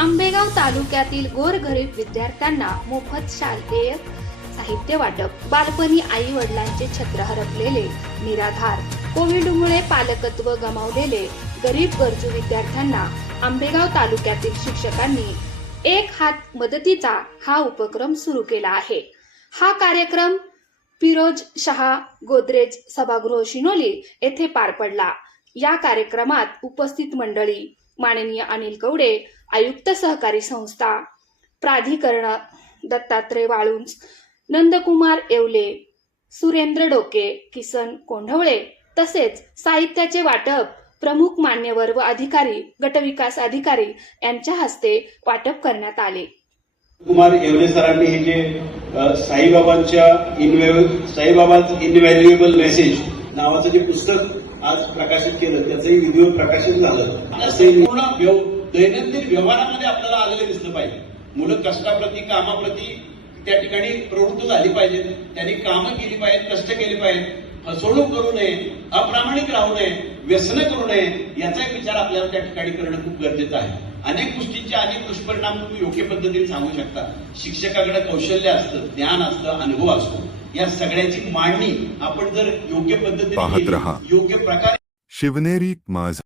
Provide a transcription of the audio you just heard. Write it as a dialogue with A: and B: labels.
A: आंबेगाव तालुक्यातील गोरगरीब विद्यार्थ्यांना मोफत शालेय साहित्य वाटप. बालपणी आई वडिलांचे छत्र हरपलेले निराधार. कोविडमुळे पालकत्व गमावलेले गरीब गरजू विद्यार्थ्यांना आंबेगाव तालुक्यातील शिक्षकांनी एक हात मदतीचा हा उपक्रम सुरू केला आहे. हा कार्यक्रम फिरोज शहा गोदरेज सभागृह शिनोली येथे पार पडला. या कार्यक्रमात उपस्थित मंडळी माननीय अनिल कवडे आयुक्त सहकारी संस्था प्राधिकरण दत्तात्रय वाळुंज नंदकुमार येवले सुरेंद्र डोके किसन कोंढवळे तसेच साहित्याचे वाटप प्रमुख मान्यवर व अधिकारी गटविकास अधिकारी यांच्या हस्ते वाटप करण्यात आले.
B: कुमार येवले सरांनी हे जे साईबाबांच्या इनव्हॅ साईबाबांच इनव्हॅल्युएबल मेसेज नावाचं जे पुस्तक आज प्रकाशित केलं त्याचंही व्हिडिओ प्रकाशित झालं. असंही
C: पूर्ण व्यव- दैनंदिन व्यवहारामध्ये आपल्याला आलेलं दिसलं पाहिजे. मुलं कष्टाप्रती कामाप्रती त्या ठिकाणी प्रवृत्त झाली पाहिजेत. त्यांनी कामं केली पाहिजेत कष्ट केले पाहिजेत. फसवणूक करू नये अप्रामाणिक राहू नये व्यसन करू नये याचा एक विचार आपल्याला त्या ठिकाणी करणं खूप गरजेचं आहे. अनेक गोष्टींचे अनेक दुष्परिणाम तुम्ही योग्य पद्धतीने सांगू शकता शिक्षकाकडे कौशल्य असतं ज्ञान असतं अनुभव असतो या सगळ्याची मांडणी आपण जर योग्य पद्धतीने. योग्य प्रकारे
D: शिवनेरी माझा